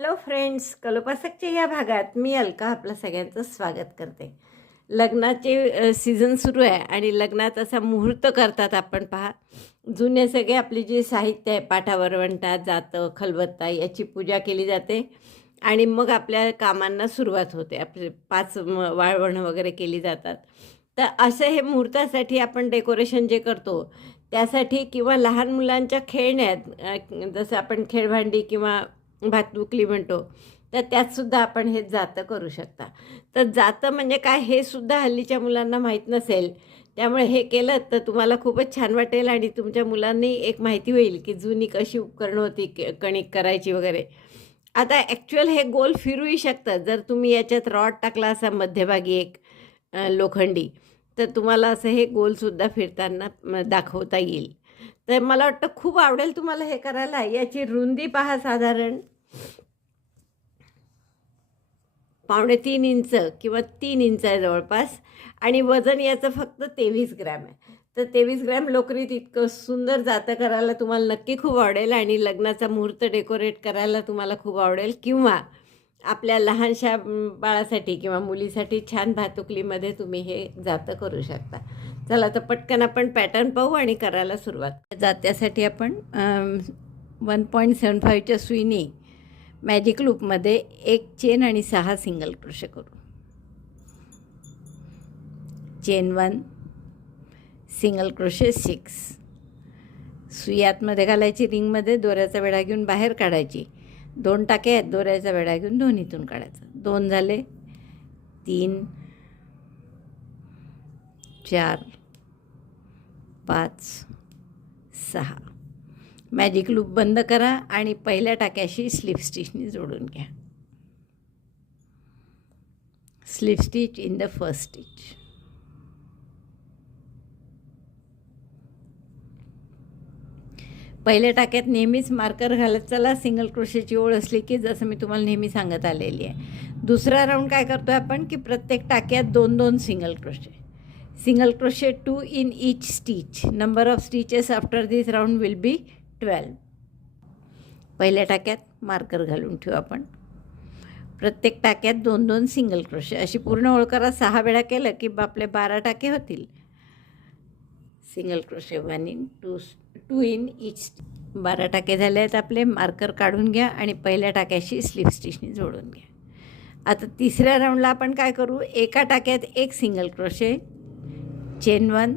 Hello friends, कलोपासकच्या या भागात मी अलका आपलं सगळ्यांचं स्वागत करते. लग्नाचे सीझन सुरू आहे आणि लग्नात असा मुहूर्त करतात आपण पहा. जुने सगळे आपले जे साहित्य आहे, पाटा वरवंटा, जातं, खलबत्ता याची पूजा केली जाते आणि मग आपल्या कामांना सुरुवात होते. आपले 5 वाळवणं वगैरे केली जातात. तर असं हे मुहूर्तासाठी आपण डेकोरेशन जे करतो त्यासाठी किंवा लहान मुलांच्या खेळण्यात जसं आपण खेळभांडी किंवा भातुकली म्हणतो, तर त्यातसुद्धा आपण हे जातं करू शकता. तर जातं म्हणजे काय हे सुद्धा हल्लीच्या मुलांना माहीत नसेल. त्यामुळे हे केलं तर तुम्हाला खूपच छान वाटेल आणि तुमच्या मुलांनी एक माहिती होईल की जुनी कशी उपकरणं होती कणिक करायची वगैरे. आता ॲक्च्युअल हे गोल फिरूही शकतं. जर तुम्ही याच्यात रॉड टाकला असा मध्यभागी एक लोखंडी, तर तुम्हाला असं हे गोलसुद्धा फिरताना दाखवता येईल. तर मला वाटतं खूप आवडेल तुम्हाला हे करायला. याची रुंदी पहा साधारण 2.5 इंच किंवा 3 इंच आहे जवळपास आणि वजन याचं फक्त 23 ग्रॅम आहे. तर 23 ग्रॅम लोकरीत इतकं सुंदर जातं करायला तुम्हाला नक्की खूप आवडेल आणि लग्नाचा मुहूर्त डेकोरेट करायला तुम्हाला खूप आवडेल किंवा आपल्या लहानशा बाळासाठी किंवा मुलीसाठी छान भातुकलीमध्ये तुम्ही हे जातं करू शकता. चला तर पटकन आपण पॅटर्न पाहू आणि करायला सुरुवात. जात्यासाठी आपण 1.75च्या सुईने मॅजिक लूपमध्ये 1 चेन आणि 6 सिंगल क्रोशे करू. Chain 1, single crochet 6. सुई आतमध्ये घालायची, रिंगमध्ये दोऱ्याचा वेढा घेऊन बाहेर काढायची. 2 टाके आहेत, दोऱ्याचा वेढा घेऊन दोन्हीतून काढायचा. 2 झाले, 3, 4, 5, 6. मॅजिक लूप बंद करा आणि पहिल्या टाक्याशी स्लिप स्टिचने जोडून घ्या. Slip stitch in the first stitch. पहिल्या टाक्यात नेहमीच मार्कर घालत चला. सिंगल क्रोशेची ओळ असली की, जसं मी तुम्हाला नेहमी सांगत आलेली आहे. दुसरा राऊंड काय करतो आहे आपण की प्रत्येक टाक्यात 2-2 single crochet. Single crochet 2 in each stitch. Number of stitches after this round will be 12. पहिल्या टाक्यात मार्कर घालून ठेवू आपण. प्रत्येक टाक्यात 2-2 सिंगल क्रोशे. अशी पूर्ण ओळ करा. 6 वेळा केलं की आपले 12 टाके होतील. Single crochet 2 in each. 12 टाके झाले आहेत आपले. मार्कर काढून घ्या आणि पहिल्या टाक्याशी स्लिप स्टिचने जोडून घ्या. आता तिसऱ्या राऊंडला आपण काय करू, एका टाक्यात 1 single crochet, chain 1,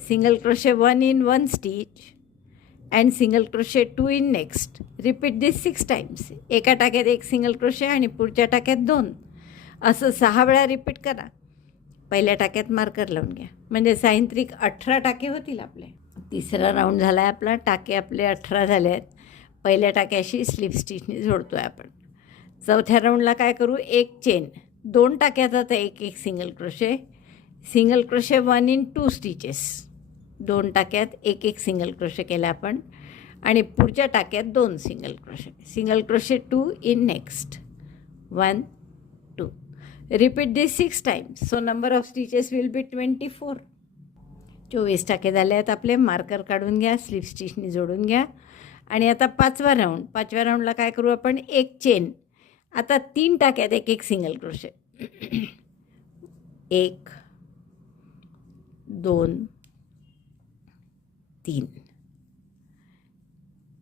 single crochet 1 in 1 stitch and single crochet 2 in next. Repeat this 6 times. एका टाक्यात 1 सिंगल क्रोशे आणि पुढच्या टाक्यात 2. असं 6 वेळा रिपीट करा. पहिल्या टाक्यात मार्कर लावून घ्या. म्हणजे सायंत्रिक 18 टाके होतील आपले. तिसरा राऊंड झाला आहे आपला. टाके आपले 18 झाले आहेत. पहिल्या टाक्याशी स्लिप स्टिचने जोडतो आहे आपण. चौथ्या राऊंडला काय करू, 1 चेन, 2 टाक्यात आता 1-1 single crochet, single crochet 1 in 2 stitches. 2 टाक्यात 1-1 सिंगल क्रोशे केला आपण आणि पुढच्या टाक्यात 2 single crochet. Single crochet 2 in next, 1, 2. Repeat this 6 times. So number of stitches will be 24. 24 टाके झाले आहेत आपले. मार्कर काढून घ्या, स्लिप स्टिचने जोडून घ्या आणि आता 5वा राऊंड. 5व्या राऊंडला काय करू आपण, 1 चेन, आता 3 टाक्यात 1-1 सिंगल क्रोशे. 1, 2, 3.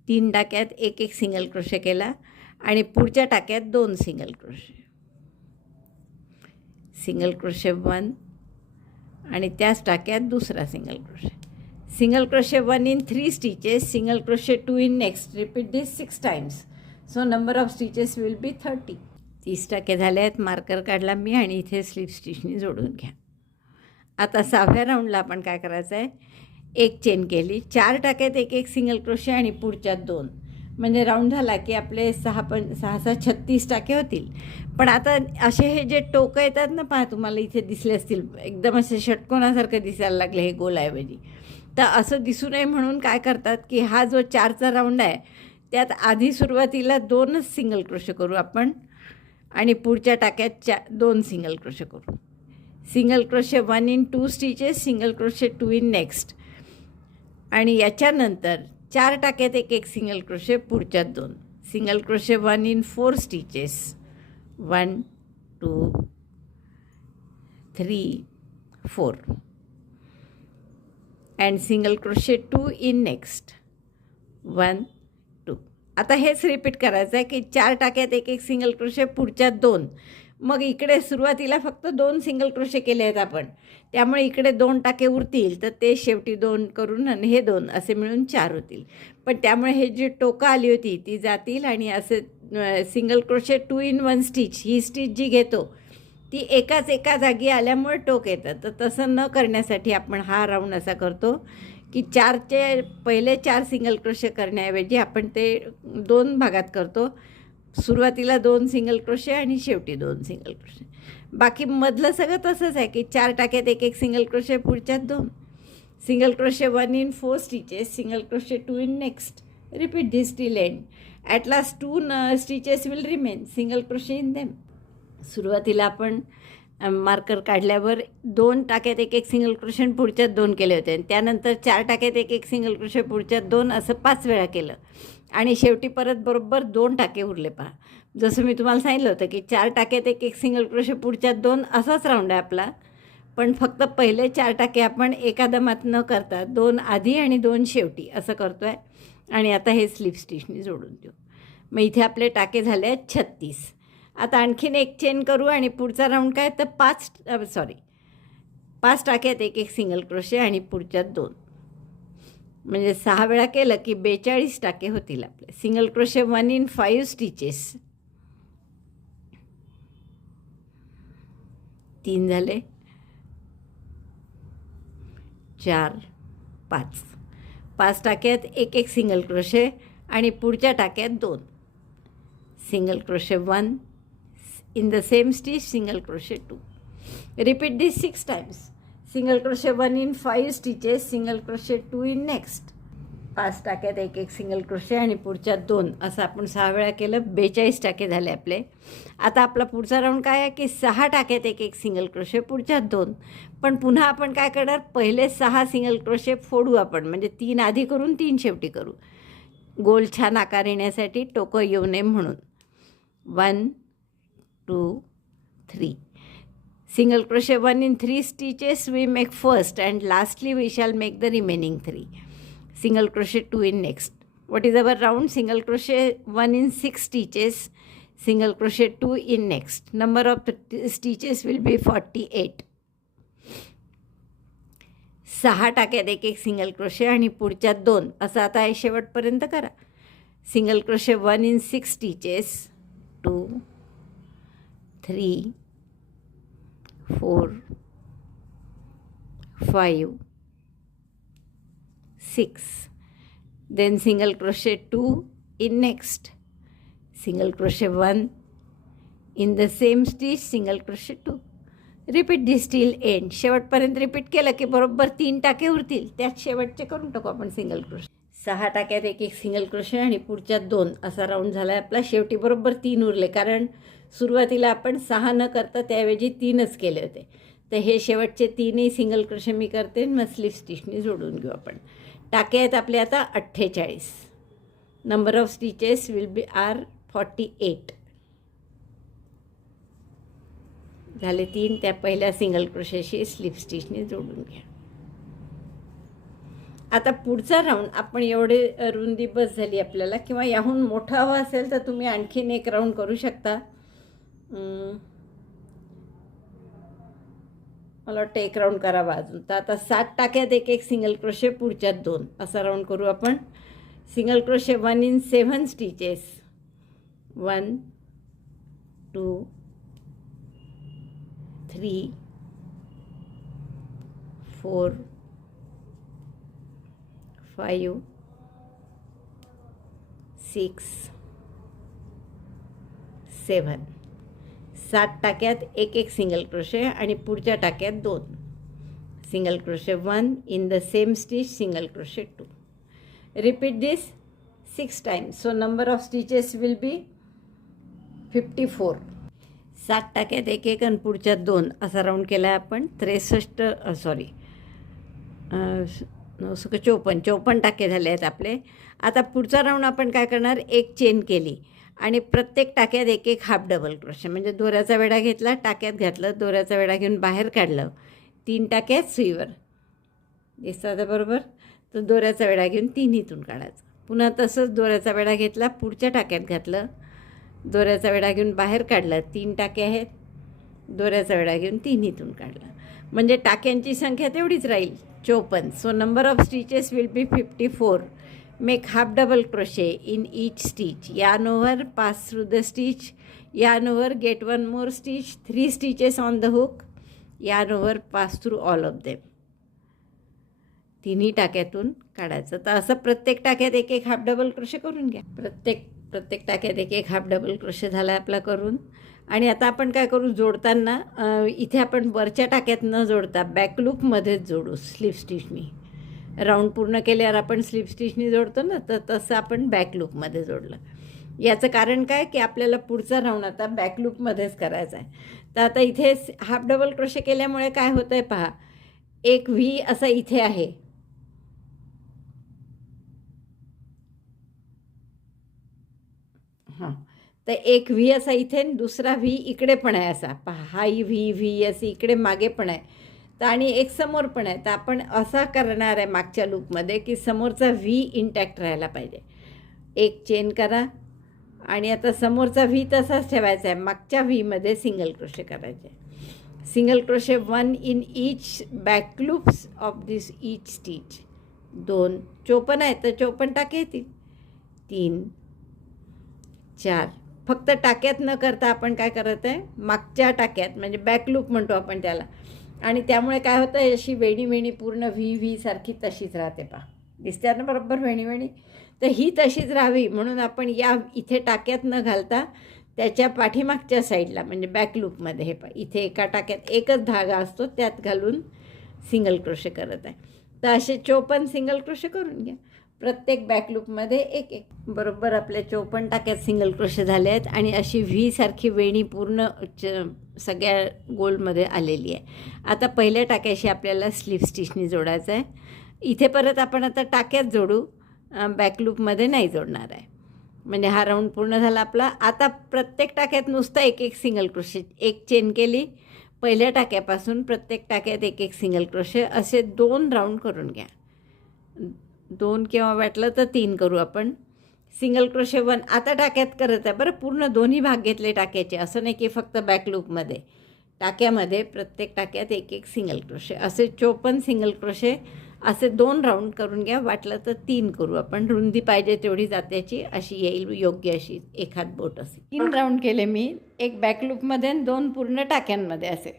3 टाक्यात 1-1 सिंगल क्रोशे केला आणि पुढच्या टाक्यात 2 सिंगल क्रोशे. सिंगल क्रोशे 1 आणि त्याच टाक्यात दुसरा single crochet. Single crochet 1 in 3 stitches, single crochet 2 in next. Repeat this 6 times. So number of stitches will be 30. 30 टाके झाले आहेत. मार्कर काढला मी आणि इथे स्लिप स्टिचने जोडून घ्या. आता 6व्या राऊंडला आपण काय करायचं आहे, 1 चेन केली, 4 टाक्यात 1-1 सिंगल क्रोशे आणि पुढच्यात 2. म्हणजे राऊंड झाला की आपले 6-6 36 टाके होतील. पण आता असे हे जे टोकं येतात ना, पहा तुम्हाला इथे दिसले असतील, एकदम असे षटकोनासारखं दिसायला लागले हे गोलाऐवजी. तर असं दिसू नये म्हणून काय करतात की हा जो 4चा राऊंड आहे त्यात आधी सुरुवातीला 2च सिंगल क्रोशे करू आपण आणि पुढच्या टाक्यात 2 सिंगल क्रोशे करू. Single crochet 1 in 2 stitches, single crochet 2 in next आणि याच्यानंतर 4 टाक्यात 1-1 सिंगल क्रोशे, पुढच्यात 2. Single crochet 1 in 4 stitches, 1 2 3 4, and single crochet 2 in next, 1 2. आता हेच रिपीट करायचं आहे की 4 टाक्यात एक एक सिंगल क्रोशे, पुढच्या 2. मग इकडे सुरुवातीला फक्त 2 सिंगल क्रोशे केले आहेत आपण, त्यामुळे इकडे 2 टाके उरतील, तर ते शेवटी 2 करून आणि हे 2 असे मिळून 4 होतील. पण त्यामुळे हे जी टोकं आली होती ती जातील आणि असे सिंगल क्रोशे 2 in 1 स्टिच, ही स्टिच जी घेतो ती एका जागी आल्यामुळे टोक येतं. तर तसं न करण्यासाठी आपण हा राऊंड असा करतो की 4चे पहिले 4 सिंगल क्रोशे करण्याऐवजी आपण ते 2 भागात करतो. सुरुवातीला 2 सिंगल क्रोशे आणि शेवटी 2 सिंगल क्रोशे. बाकी मधलं सगळं तसंच आहे की 4 टाक्यात एक एक सिंगल क्रोशे, पुढच्यात 2 single crochet 1 in 4 stitches, single crochet 2 in next. Repeat this till end. At last 2 stitches will remain, single crochet in them. सुरुवातीला आपण मार्कर काढल्यावर 2 टाक्यात एक एक सिंगल क्रोशे पुढच्यात 2 केले होते आणि त्यानंतर 4 टाक्यात एक एक सिंगल क्रोशे, पुढच्यात 2 असं 5 वेळा केलं आणि शेवटी परत बरोबर 2 टाके उरले. पहा, जसं मी तुम्हाला सांगितलं होतं की 4 टाक्यात एक एक सिंगल क्रोशे, पुढच्यात 2 असाच राऊंड आहे आपला. पण फक्त पहिले 4 टाके आपण एका दमात न करता 2 आधी आणि 2 शेवटी असं करतो आहे. आणि आता हे स्लिप स्टिचने जोडून देऊ. मग इथे आपले टाके झाले आहेत 36. आता आणखीन एक चेन करू आणि पुढचा राऊंड काय तर 5 टाक्यात एक एक सिंगल क्रोशे आणि पुढच्यात 2, म्हणजे 6 वेळा केलं की 42 टाके होतील आपले. सिंगल क्रोशे 1 in 5 stitches, 3 झाले, 4 5 टाक्यात एक एक सिंगल क्रोशे आणि पुढच्या टाक्यात 2 single crochet 1 in the same stitch, single crochet 2. Repeat this 6 times. Single crochet 1 in 5 stitches, single crochet 2 in next. 5 टाक्यात एक एक सिंगल क्रोशे आणि पुढच्यात 2 असं आपण 6 वेळा केलं. 42 टाके झाले आपले. आता आपला पुढचा राऊंड काय आहे की 6 टाक्यात एक एक सिंगल क्रोशे, पुढच्यात 2. पण पुन्हा आपण काय करणार, पहिले 6 सिंगल क्रोशे फोडू आपण, म्हणजे 3 आधी करून 3 शेवटी करू, गोल छान आकार येण्यासाठी, टोकं येऊ नये म्हणून. 1 2 3 single crochet 1 in 3 stitches we make first, and lastly we shall make the remaining 3 single crochet 2 in next. What is our round? Single crochet 1 in 6 stitches, single crochet 2 in next. Number of stitches will be 48. 6 टाक्यात एक एक single crochet आणि पुढच्यात 2 असं आता हे शेवटपर्यंत करा. Single crochet 1 in 6 stitches, 2 3 4 5 6. Then single crochet 2 in next, single crochet 1 in the same stitch, single crochet 2. Repeat this till end. शेवटपर्यंत रिपीट केलं की बरोबर 3 टाके उरतील, त्यात शेवटचे करून टाकू आपण सिंगल क्रोशे. 6 टाक्यात एक एक सिंगल क्रोशे आणि पुढच्यात 2 असा राऊंड झाला आहे आपला. शेवटी बरोबर 3 उरले, कारण सुरुवातीला आपण 6 न करता त्याऐवजी 3च केले होते. तर हे शेवटचे 3ही सिंगल क्रोशे मी करते, मग स्लिप स्टिचने जोडून घेऊ आपण. टाके आहेत आपले आता 48. Number of stitches will be 48. झाले 3, त्या पहिल्या सिंगल क्रोशेशी स्लिप स्टिचने जोडून घ्या. आता पुढचा राऊंड आपण एवढे रुंदी बस झाली आपल्याला, किंवा याहून मोठा हवा असेल तर तुम्ही आणखीन एक राऊंड करू शकता. मला वाटतं एक राऊंड करावा अजून. तर आता 7 टाक्यात एक एक सिंगल क्रोशे, पुढच्यात 2 असा राऊंड करू आपण. Single crochet 1 in 7 stitches, 1 2 3 4 5 6 7. 7 टाक्यात एक एक सिंगल क्रोशे आणि पुढच्या टाक्यात 2 single crochet 1 in the same stitch, single crochet 2. Repeat this 6 times. So number of stitches will be 54. 7 टाक्यात एक एक आणि पुढच्यात 2 असा राऊंड केला आहे आपण. 63 9 54 टाके झाले आहेत आपले. आता पुढचा राऊंड आपण काय करणार, एक चेन केली आणि प्रत्येक टाक्यात एक एक हाफ डबल क्रोशे, म्हणजे दोऱ्याचा वेढा घेतला, टाक्यात घातलं, दोऱ्याचा वेढा घेऊन बाहेर काढलं, 3 टाक्यात सुईवर दिसतं बरोबर. तर दोऱ्याचा वेढा घेऊन 3 इथून काढायचं. पुन्हा तसंच दोऱ्याचा वेढा घेतला, पुढच्या टाक्यात घातलं, दोऱ्याचा वेढा घेऊन बाहेर काढलं, 3 टाके आहेत, दोऱ्याचा वेढा घेऊन 3 इथून काढलं, म्हणजे टाक्यांची संख्या तेवढीच राहील 54. So number of stitches will be 54. Make half double crochet in each stitch. yarn over, pass through the stitch, yarn over, get one more stitch, 3 stitches on the hook, yarn over, pass through all of them. तिन्ही टाक्यातून काढायचं. तर असं प्रत्येक टाक्यात एक एक half double crochet करून घ्या. प्रत्येक टाक्यात एक एक हाफ डबल क्रोशे झाला आपला करून. आणि आता आपण काय करू, जोडताना इथे आपण वरच्या टाक्यात न जोडता बॅक लूपमध्येच जोडू स्लीप स्टिचनी. राऊंड पूर्ण केल्यावर आपण स्लीप स्टिचनी जोडतो ना, तर तसं आपण बॅक लूपमध्ये जोडलं. याचं कारण काय की आपल्याला पुढचा राऊंड आता बॅक लूपमध्येच करायचा आहे. तर आता इथे हाफ डबल क्रोशे केल्यामुळे काय होतं आहे पहा, एक व्ही असा इथे आहे, हां, तर एक व्ही असा इथे, दुसरा व्ही इकडे पण आहे असा पहा, हाही व्ही अशी इकडे मागे पण आहे, तर आणि एक समोर पण आहे. तर आपण असा करणार आहे मागच्या लूपमध्ये की समोरचा व्ही इंटॅक्ट राहायला पाहिजे. एक चेन करा आणि आता समोरचा व्ही तसाच ठेवायचा आहे, मागच्या व्हीमध्ये सिंगल क्रोशे करायचे. Single crochet 1 in each back loops of this each stitch. 2 54 आहे तर 54 टाके येतील. 3 4 फक्त टाक्यात न करता आपण काय करत आहे, मागच्या टाक्यात म्हणजे बॅक लूप म्हणतो आपण त्याला. आणि त्यामुळे काय होतं, अशी वेणी पूर्ण व्ही सारखी तशीच राहते पहा, दिसते ना बरोबर वेणी. तर ही तशीच राहावी म्हणून आपण या इथे टाक्यात न घालता त्याच्या पाठीमागच्या साईडला म्हणजे बॅक लूपमध्ये हे पहा, इथे एका टाक्यात एकच धागा असतो त्यात घालून सिंगल क्रोशे करत आहे. तर असे 54 सिंगल क्रोशे करून घ्या. प्रत्येक बॅक लूपमध्ये एक एक. बरोबर आपल्या 54 टाक्यात सिंगल क्रोशे झाले आहेत आणि अशी व्ही सारखी वेणी पूर्ण सगळ्या गोलमध्ये आलेली आहे. आता पहिल्या टाक्याशी आपल्याला स्लीप स्टिचनी जोडायचं आहे. इथे परत आपण आता टाक्यात जोडू, बॅक लूपमध्ये नाही जोडणार आहे. म्हणजे हा राऊंड पूर्ण झाला आपला. आता प्रत्येक टाक्यात नुसतं एक एक सिंगल क्रोशे, एक चेन केली पहिल्या टाक्यापासून, प्रत्येक टाक्यात एक एक सिंगल क्रोशे, असे 2 राऊंड करून घ्या. 2 किंवा वाटलं तर 3 करू आपण. सिंगल क्रोशे 1 आता टाक्यात करत आहे बरं, पूर्ण दोन्ही भाग घेतले टाक्याचे, असं नाही की फक्त बॅक लूपमध्ये. टाक्यामध्ये प्रत्येक टाक्यात एक एक सिंगल क्रोशे, असे 54 सिंगल क्रोशे, असे 2 राऊंड करून घ्या. वाटलं तर 3 करू आपण, रुंदी पाहिजे तेवढी जात्याची अशी येईल, योग्य अशी एखाद बोट असे. 3 राऊंड केले मी, एक बॅक लूपमध्ये आणि 2 पूर्ण टाक्यांमध्ये असे.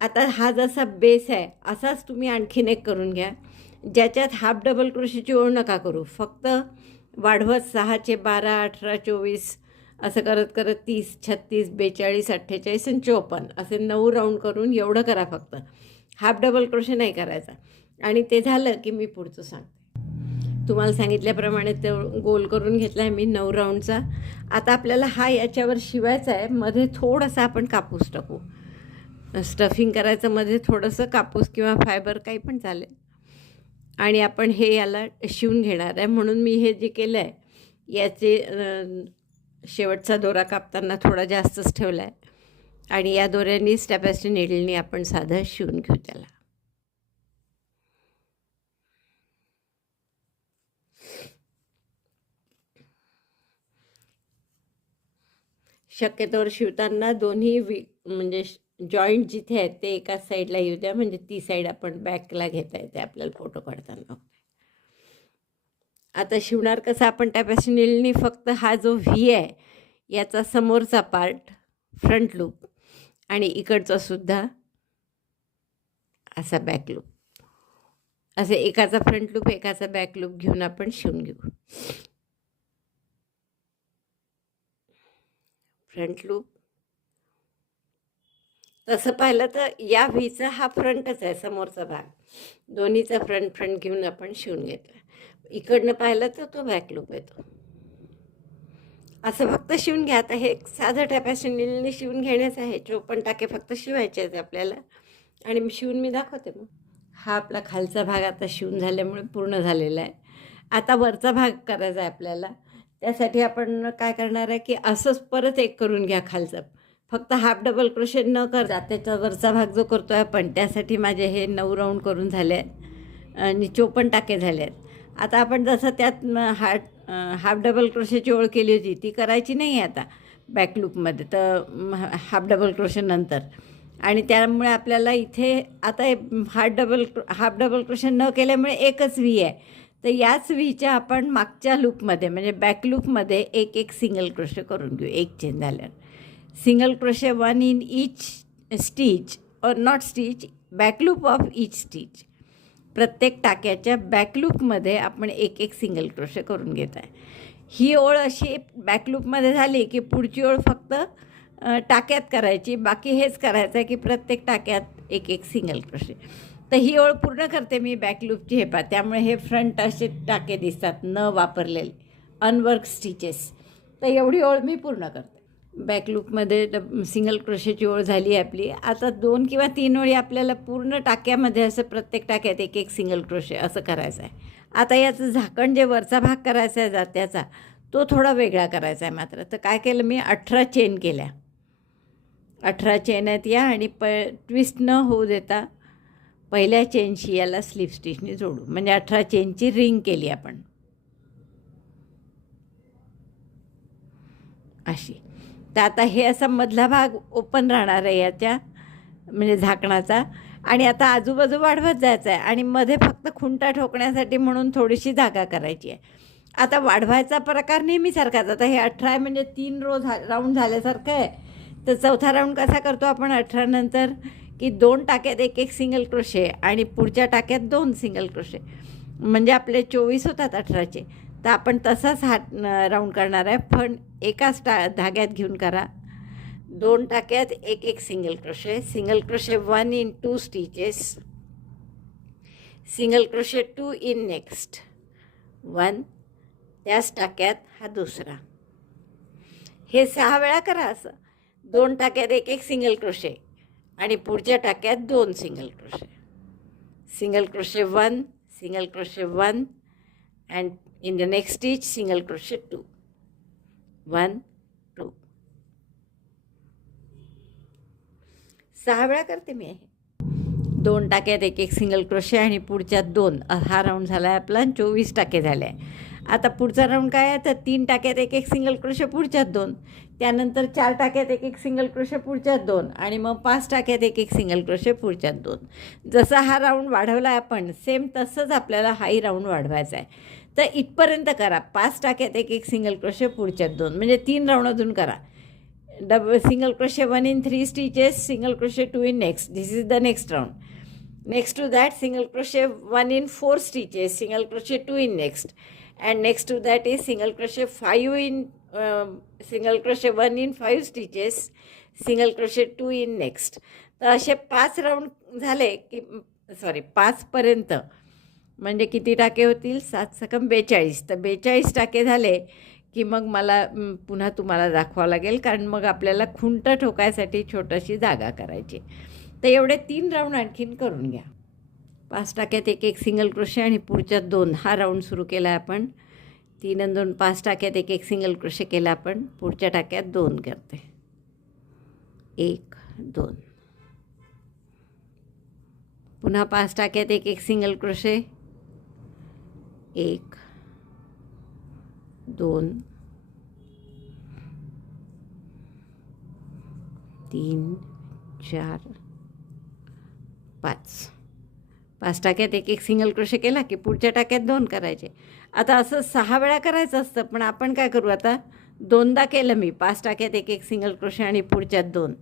आता हा जसा बेस आहे असाच तुम्ही आणखीन एक करून घ्या, ज्याच्यात हाफ डबल क्रोशेची ओळ नका करू, फक्त वाढवत 6चे 12, 18, 24 असं करत करत 30, 36, 42, 48 आणि 54 असे 9 राऊंड करून एवढं करा फक्त. हाफ डबल क्रोशे नाही करायचा. आणि ते झालं की मी पुढचं सांगते. तुम्हाला सांगितल्याप्रमाणे ते गोल करून घेतला आहे मी 9 राऊंडचा. आता आपल्याला हा याच्यावर शिवायचा आहे. मध्ये थोडासा आपण कापूस टाकू, स्टफिंग करायचं, मध्ये थोडंसं कापूस किंवा फायबर काही पण चालेल. आणि आपण हे याला शिवून घेणार आहे. म्हणून मी हे जे केलं आहे याचे शेवटचा दोरा कापताना थोडा जास्तच ठेवला आहे आणि या दोऱ्यांनीच टॅपेस्ट्री नीडलनी आपण साधं शिवून घेऊ त्याला. शक्यतोवर शिवताना दोन्ही म्हणजे जॉईंट जिथे आहेत ते एकाच साईडला येऊ द्या, म्हणजे ती साईड आपण बॅकला घेता येते आपल्याला फोटो काढताना. आता शिवणार कसं आपण टॅपेस्ट्री नीडलनी, फक्त हा जो व्ही आहे याचा समोरचा पार्ट फ्रंट लूप आणि इकडचा सुद्धा असा बॅक लूप, असे एकाचा फ्रंट लूप एकाचा बॅक लूप घेऊन आपण शिवून घेऊ. फ्रंट लूप तसं पाहिलं तर या व्हीचा हा फ्रंटच आहे, समोरचा भाग, दोन्हीचा फ्रंट घेऊन आपण शिवून घेतला. इकडनं पाहिलं तर तो बॅक लूप येतो. असं फक्त शिवून घ्या. आता हे साधं टॅपेस्ट्री नीडलनी शिवून घेण्याचं आहे. 54 टाके फक्त शिवायचे आहेत आपल्याला आणि शिवून मी दाखवते मग. हा आपला खालचा भाग आता शिवून झाल्यामुळे पूर्ण झालेला आहे. आता वरचा भाग करायचा आहे आपल्याला. त्यासाठी आपण काय करणार आहे की असंच परत एक करून घ्या खालचं. फक्त हाफ डबल क्रोशे न करता त्याचा वरचा भाग जो करतो आहे आपण, त्यासाठी माझे हे 9 राऊंड करून झाले आहेत आणि 54 टाके झाले आहेत. आता आपण जसं त्यात हाफ डबल क्रोशेची ओळ केली होती ती करायची नाही आहे आता बॅक लूपमध्ये, तर हाफ डबल क्रोशे नंतर. आणि त्यामुळे आपल्याला इथे आता हाफ डबल क्रोशे न केल्यामुळे एकच व्ही आहे. तर याच व्हीच्या आपण मागच्या लूपमध्ये म्हणजे बॅक लूपमध्ये एक एक सिंगल क्रोशे करून घेऊ. एक चेन झाल्यावर single crochet 1 in each stitch और not stitch, back loop of each stitch. प्रत्येक टाक्याच्या बॅकलूपमध्ये आपण एक एक सिंगल क्रोशे करून घेत आहे. ही ओळ अशी बॅकलूपमध्ये झाली की पुढची ओळ फक्त टाक्यात करायची, बाकी हेच करायचं आहे की प्रत्येक टाक्यात एक एक सिंगल क्रोशे. तर ही ओळ पूर्ण करते मी बॅकलूपची. हे पहा, त्यामुळे हे फ्रंट असे टाके दिसतात न वापरलेले अनवर्क स्टिचेस. तर एवढी ओळ मी पूर्ण करते. बॅकलूपमध्ये सिंगल क्रोशेची ओळ झाली आहे आपली. आता 2 किंवा 3 ओळी आपल्याला पूर्ण टाक्यामध्ये असं प्रत्येक टाक्यात एक एक सिंगल क्रोशे असं करायचं आहे. आता याचं झाकण जे वरचा भाग करायचा आहे जात्याचा, तो थोडा वेगळा करायचा आहे मात्र. तर काय केलं मी, 18 चेन केल्या. 18 चेन आहेत या, आणि ट्विस्ट न होऊ देता पहिल्या चेनशी याला स्लिप स्टिचने जोडू, म्हणजे 18 चेनची रिंग केली आपण अशी. तर आता हे असा मधला भाग ओपन राहणार आहे याच्या म्हणजे झाकणाचा. आणि आता आजूबाजू वाढवत जायचं आहे आणि मध्ये फक्त खुंटा ठोकण्यासाठी म्हणून थोडीशी जागा करायची आहे. आता वाढवायचा प्रकार नेहमीसारखाच. आता हे 18 आहे म्हणजे 3 राऊंड झाल्यासारखं आहे. तर चौथा राऊंड कसा करतो आपण 18 नंतर, की 2 टाक्यात एक एक सिंगल क्रोशे आणि पुढच्या टाक्यात 2 सिंगल क्रोशे, म्हणजे आपले 24 होतात 18चे. तर आपण तसाच राऊंड करणार आहे, पण एकाच धाग्यात घेऊन करा. 2 टाक्यात एक एक single crochet 1 in 2 stitches, single crochet 2 in next 1, त्याच टाक्यात हा दुसरा. हे 6 वेळा करा असं. 2 टाक्यात एक एक सिंगल क्रोशे आणि पुढच्या टाक्यात 2 single crochet, single crochet 1, single crochet 1, and in the next stitch single crochet 2, 1, 2. 6 वेळा करते मी. 2 टाक्यात एक एक सिंगल क्रोशे आणि पुढच्यात 2. हा राऊंड झाला आहे आपला. 24 टाके झाले आहे. आता पुढचा राऊंड काय आहे, तर 3 टाक्यात एक एक सिंगल क्रोशे पुढच्यात 2, त्यानंतर 4 टाक्यात एक एक सिंगल क्रोशे पुढच्यात 2, आणि मग 5 टाक्यात एक एक सिंगल क्रोशे पुढच्यात 2. जसा हा राऊंड वाढवला आहे आपण, सेम तसंच आपल्याला हाही राऊंड वाढवायचा आहे. तर इथपर्यंत करा. 5 टाक्यात एक एक सिंगल क्रोशे पुढच्यात 2, म्हणजे 3 राऊंड अजून करा. Single crochet 1 in 3 stitches, single crochet 2 in next. This is the next round. Next to that single crochet 1 in 4 stitches, single crochet 2 in next. And next to that is single crochet 1 in 5 stitches, single crochet 2 in next. तर असे 5 round झाले की 5 पर्यंत म्हणजे किती टाके होतील, 7 सकम 42. तर 42 टाके झाले की मग मला पुन्हा तुम्हाला दाखवावं लागेल, कारण मग आपल्याला खुंट ठोकायसाठी छोटीशी जागा करायची. तर एवढे 3 राऊंड आणखीन करून घ्या. 5 टाक्यात एक एक सिंगल क्रोशे आणि पुढच्यात 2. हा राऊंड सुरू केला आपण. 3 आणि 2 5 टाक्यात एक एक सिंगल क्रोशे केला आपण. पुढच्या टाक्यात 2 करते. 1, 2. पुन्हा 5 टाक्यात एक एक सिंगल क्रोशे. 1, 2, 3, 4, 5. 5 टाक्यात एक एक सिंगल क्रोशे केला की पुढच्या टाक्यात 2 करायचे. आता असं 6 वेळा करायचं असतं, पण आपण काय करू, आता 2दा केलं मी. 5 टाक्यात एक एक सिंगल क्रोशे आणि पुढच्यात 2.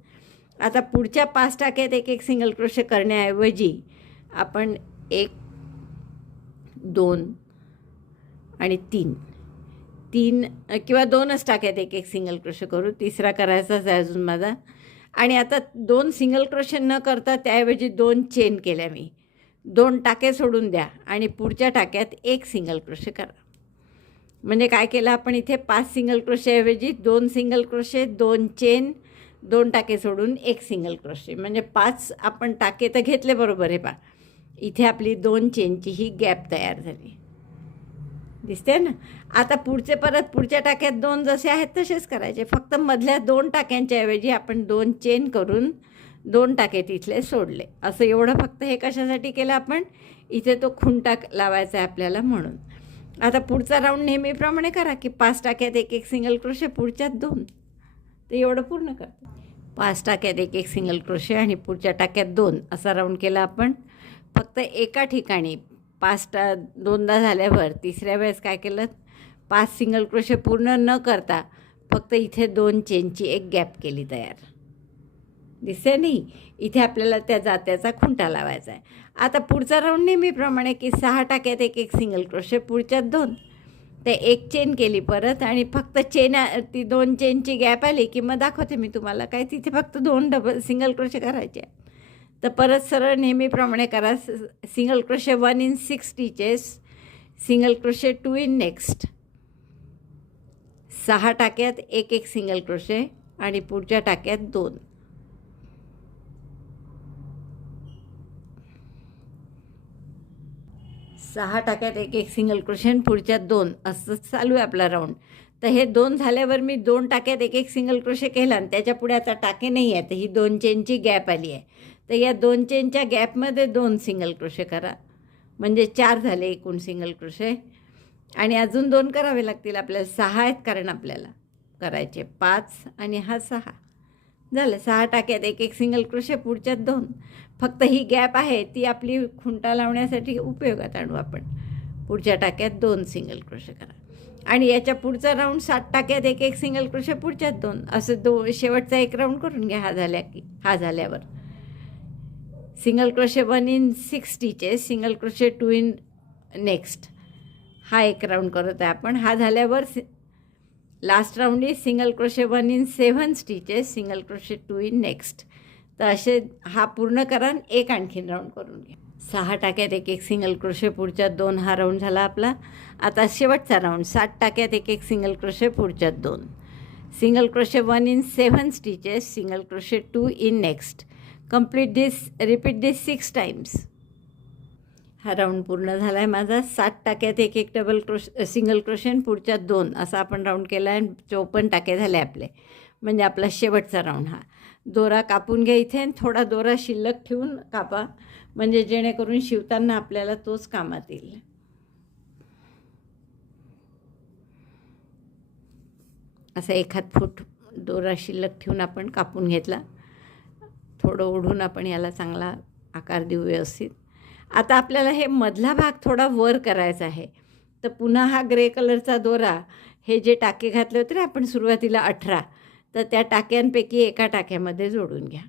आता पुढच्या 5 टाक्यात एक एक सिंगल क्रोशे करण्याऐवजी आपण 1, 2 आणि 3 किंवा 2च टाक्यात एक एक सिंगल क्रोशे करू. तिसरा करायचाच आहे अजून माझा. आणि आता 2 सिंगल क्रोशे न करता त्याऐवजी 2 चेन केल्या मी. 2 टाके सोडून द्या आणि पुढच्या टाक्यात 1 सिंगल क्रोशे करा. म्हणजे काय केलं आपण इथे, 5 सिंगल क्रोशेऐवजी 2 सिंगल क्रोशे, 2 चेन, 2 टाके सोडून 1 सिंगल क्रोशे, म्हणजे 5 आपण टाके तर घेतले बरोबर. हे पहा, इथे आपली 2 चेनची ही गॅप तयार झाली, दिसते ना. आता परत पुढच्या टाक्यात 2 जसे आहेत तसेच करायचे, फक्त मधल्या 2 टाक्यांच्या ऐवजी आपण 2 चेन करून 2 टाके तिथले सोडले. असं एवढं फक्त हे कशासाठी केलं आपण, इथे तो खुंटा लावायचा आहे आपल्याला म्हणून. आता पुढचा राऊंड नेहमीप्रमाणे करा की 5 टाक्यात एक सिंगल क्रोशे, पुढच्यात 2. तर एवढं पूर्ण करतो. 5 टाक्यात एक सिंगल क्रोशे आणि पुढच्या टाक्यात 2 असा राऊंड केला आपण. फक्त एका ठिकाणी 2दा झाल्यावर तिसऱ्या वेळेस काय केलं, 5 सिंगल क्रोशे पूर्ण न करता फक्त इथे 2 चेनची एक गॅप केली तयार, दिसते नाही. इथे आपल्याला त्या जात्याचा खुंटा लावायचा आहे. आता पुढचा राऊंड नेहमीप्रमाणे की 6 टाक्यात एक सिंगल क्रोशे, पुढच्यात 2. ते एक चेन केली परत आणि फक्त ती 2 चेनची गॅप आली की मग दाखवते मी तुम्हाला काय, तिथे फक्त 2 सिंगल क्रोशे करायचे. तर परत सरळ नेहमीप्रमाणे करा. Single crochet 1 in 6 stitches, single crochet 2 in next. 6 टाक्यात एक सिंगल क्रोशे आणि पुढच्या टाक्यात 2. 6 टाक्यात एक सिंगल क्रोशे आणि पुढच्यात 2 असं चालू आहे आपला राऊंड. तर हे 2 झाल्यावर मी 2 टाक्यात एक सिंगल क्रोशे केला आणि त्याच्या पुढे आता टाके नाही आहे, तर ही 2 चेनची गॅप आली आहे. तर या 2 चेनच्या गॅपमध्ये 2 सिंगल क्रोशे करा, म्हणजे 4 झाले एकूण सिंगल क्रोशे. आणि अजून 2 करावे लागतील आपल्याला, 6 आहेत कारण आपल्याला करायचे. 5 आणि हा 6 झालं. 6 टाक्यात एक सिंगल क्रोशे, पुढच्यात 2. फक्त ही गॅप आहे ती आपली खुंटा लावण्यासाठी उपयोगात आणू आपण. पुढच्या टाक्यात 2 सिंगल क्रोशे करा आणि याच्या पुढचा राऊंड 7 टाक्यात एक सिंगल क्रोशे, पुढच्यात 2 असं शेवटचा एक राऊंड करून घ्या. हा झाल्यावर single crochet 1 in 6 stitches, single crochet 2 in next. हा एक राऊंड करत आहे आपण. हा झाल्यावर last round is single crochet 1 in 7 stitches, single crochet 2 in next. तर असे हा पूर्ण करा आणि एक आणखीन राऊंड करून घ्या. 6 टाक्यात एक सिंगल क्रोशे, पुढच्यात 2 हा राऊंड झाला आपला. आता शेवटचा राऊंड 7 टाक्यात एक सिंगल क्रोशे, पुढच्यात 2. Single crochet 1 in 7 stitches, single crochet 2 in next. Repeat this 6 times. हा राऊंड पूर्ण झाला आहे माझा. 7 टाक्यात एक सिंगल क्रोशे आणि पुढच्यात 2 असा आपण राऊंड केला आहे. 54 टाके झाले आपले, म्हणजे आपला शेवटचा राऊंड हा. दोरा कापून घ्या इथे आणि थोडा दोरा शिल्लक ठेवून कापा, म्हणजे जेणेकरून शिवताना आपल्याला तोच कामात येईल. असा 1 फूट दोरा शिल्लक ठेवून आपण कापून घेतला. थोडं ओढून आपण याला चांगला आकार देऊ व्यवस्थित. आता आपल्याला हे मधला भाग थोडा वर करायचा आहे. तर पुन्हा हा ग्रे कलरचा दोरा, हे जे टाके घातले होते ना आपण सुरुवातीला 18, तर त्या टाक्यांपैकी एका टाक्यामध्ये जोडून घ्या.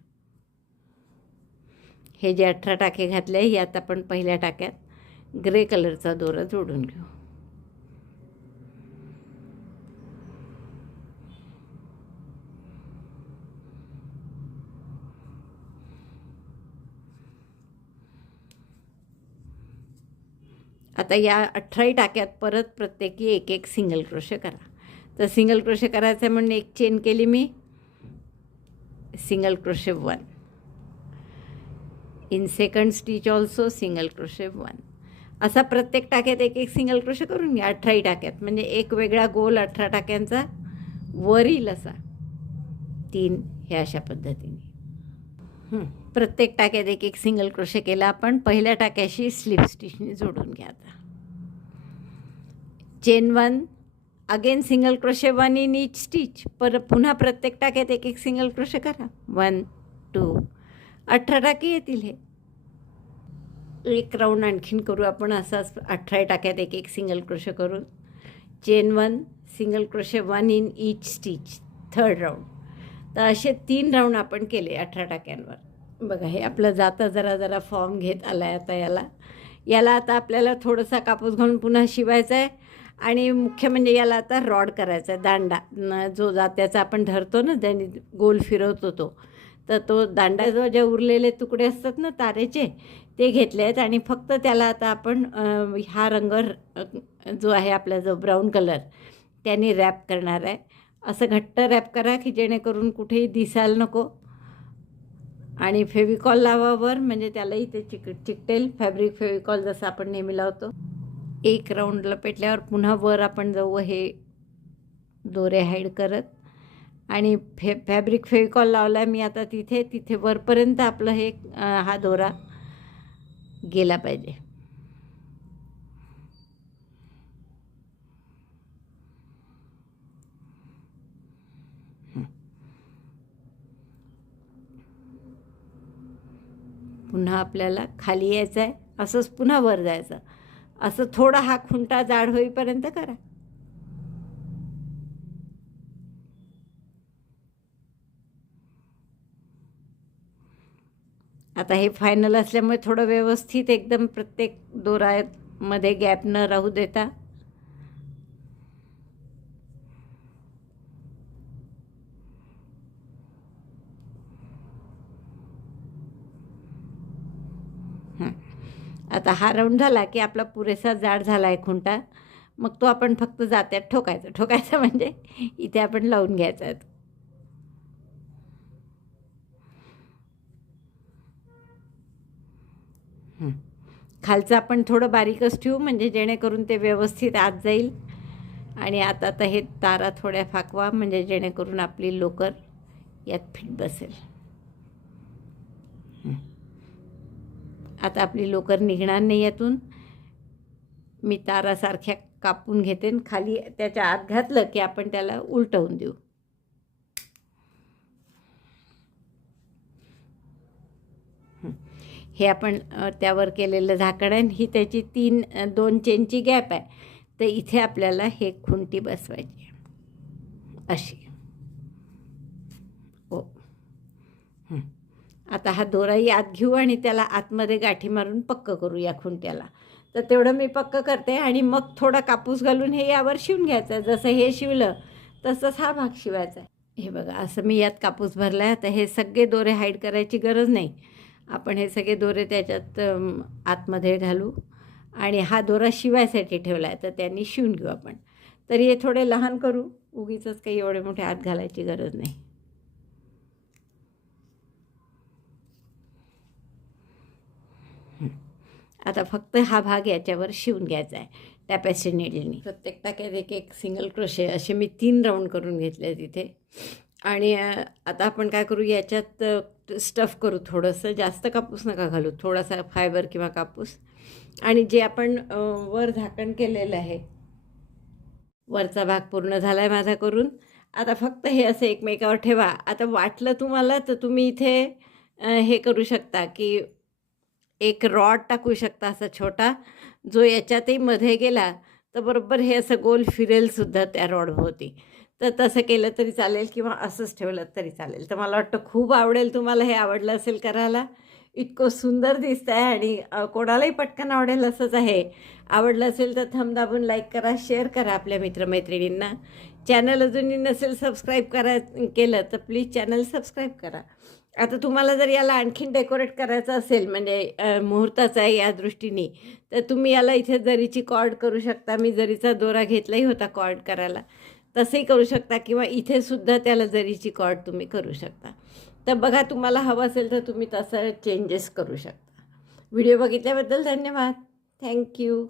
हे जे 18 टाके घातले यात आपण पहिल्या टाक्यात ग्रे कलरचा दोरा जोडून घेऊ. आता या 18 टाक्यात परत प्रत्येकी एक सिंगल क्रोशे करा. तर सिंगल क्रोशे करायचं म्हणून एक चेन केली मी, single crochet 1 in second stitch also, single crochet 1. असा प्रत्येक टाक्यात एक सिंगल क्रोशे करून घ्या 18 टाक्यात, म्हणजे एक वेगळा गोल 18 टाक्यांचा वर येईल असा 3. हे अशा पद्धतीने प्रत्येक टाक्यात एक सिंगल क्रोशे केला आपण. पहिल्या टाक्याशी स्लिप स्टिचने जोडून घ्या. आता chain 1, again single crochet 1 in each stitch. पुन्हा प्रत्येक टाक्यात एक सिंगल क्रोशे करा. 1 2 18 टाके येतील. हे एक राऊंड आणखीन करू आपण असाच 18 टाक्यात एक सिंगल क्रोशे करून. Chain 1, single crochet 1 in each stitch, third round. तर असे 3 राऊंड आपण केले 18 टाक्यांवर. बघा हे आपलं जाता जरा फॉर्म घेत आला आहे. आता याला आता आपल्याला थोडासा कापूस घालून पुन्हा शिवायचा आहे. आणि मुख्य म्हणजे याला आता रॉड करायचा आहे, दांडा जो जात्याचा आपण धरतो ना, ज्याने गोल फिरवतो तो. तर तो दांडा जो जे उरलेले तुकडे असतात ना तारेचे, ते घेतले आहेत आणि फक्त त्याला आता आपण हा रंग जो आहे आपला जो ब्राऊन कलर त्याने रॅप करणार आहे. असं घट्ट रॅप करा की जेणेकरून कुठेही दिसायला नको आणि फेविकॉल लावावर म्हणजे त्यालाही ते चिकटेल. फॅब्रिक फेविकॉल जसं आपण नेहमी लावतो. एक राऊंड लपेटल्यावर पुन्हा वर आपण जाऊ हे दोरे हाईड करत. आणि फॅब्रिक फेविकॉल लावला मी आता तिथे वरपर्यंत आपलं हे हा दोरा गेला पाहिजे. पुन्हा आपल्याला खाली यायचं आहे, असंच पुन्हा वर जायचं. असं थोडा हा खुंटा जाड होईपर्यंत करा. आता हे फायनल असल्यामुळे थोडं व्यवस्थित एकदम प्रत्येक दोऱ्यामध्ये गॅप न राहू देता आता हा राऊंड झाला की आपला पुरेसा जाड झाला आहे खुंटा. मग तो आपण फक्त जात्यात ठोकायचा म्हणजे इथे आपण लावून घ्यायचा आहे. खालचं आपण थोडं बारीकच ठेवू म्हणजे जेणेकरून ते व्यवस्थित आत जाईल. आणि आता तर हे तारा थोड्या फाकवा म्हणजे जेणेकरून आपली लोकर यात फिट बसेल. आता आपली लोकर निघणार नाही यातून. मी तारासारख्या कापून घेते आणि खाली त्याच्या आत घातलं की आपण त्याला उलटवून देऊ. हे आपण त्यावर केलेलं झाकण आहे. ही त्याची 2 चेनची गॅप आहे. तर इथे आपल्याला हे खुंटी बसवायची अशी. हो. आता हा दोराही आत घेऊ आणि त्याला आतमध्ये गाठी मारून पक्क करू या खुंट्याला. तर तेवढं मी पक्क करते आणि मग थोडा कापूस घालून हे यावर शिवून घ्यायचं आहे. जसं हे शिवलं तसंच हा भाग शिवायचा आहे. हे बघा असं मी यात कापूस भरला आहे. तर हे सगळे दोरे हाईड करायची गरज नाही. आपण हे सगळे दोरे त्याच्यात आतमध्ये घालू आणि हा दोरा शिवायसाठी ठेवला आहे तर त्यांनी शिवून घेऊ आपण. तरी हे थोडे लहान करू, उगीचच काही एवढे मोठे आत घालायची गरज नाही. आता फक्त हा भाग याच्यावर शिवून घ्यायचा आहे टॅपेस्ट्री नीडलनी. प्रत्येक टाक्यात एक सिंगल क्रोशे असे मी 3 राऊंड करून घेतले तिथे. आणि आता आपण काय करू, याच्यात स्टफ करू. थोडंसं जास्त कापूस नका घालू, थोडासा फायबर किंवा कापूस. आणि जे आपण वर झाकण केलेलं आहे, वरचा भाग पूर्ण झाला आहे माझा करून. आता फक्त हे असं एकमेकावर ठेवा. आता वाटलं तुम्हाला तर तुम्ही इथे हे करू शकता की एक रॉड टाकू शकता असा छोटा, जो याच्यातही मध्ये गेला तर बरोबर हे असं गोल फिरेलसुद्धा त्या रॉडभोवती. तर तसं केलं तरी चालेल किंवा असंच ठेवलं तरी चालेल. तर मला वाटतं खूप आवडेल तुम्हाला. हे आवडलं असेल करायला. इतकं सुंदर दिसतं आहे आणि कोणालाही पटकन आवडेल असंच आहे. आवडलं असेल तर थंब दाबून लाईक करा, शेअर करा आपल्या मित्रमैत्रिणींना. चॅनल अजूनही नसेल सबस्क्राईब केलं तर प्लीज चॅनल सबस्क्राईब करा. आता तुम्हाला जर याला आणखीन डेकोरेट करायचं असेल म्हणजे मुहूर्ताचा आहे या दृष्टीने, तर तुम्ही याला इथे जरीची कॉर्ड करू शकता. मी जरीचा दोरा घेतलाही होता कॉर्ड करायला, तसंही करू शकता किंवा इथेसुद्धा त्याला जरीची कॉर्ड तुम्ही करू शकता. तर बघा, तुम्हाला हवं असेल तर तुम्ही तसं चेंजेस करू शकता. व्हिडिओ बघितल्याबद्दल धन्यवाद. थँक्यू.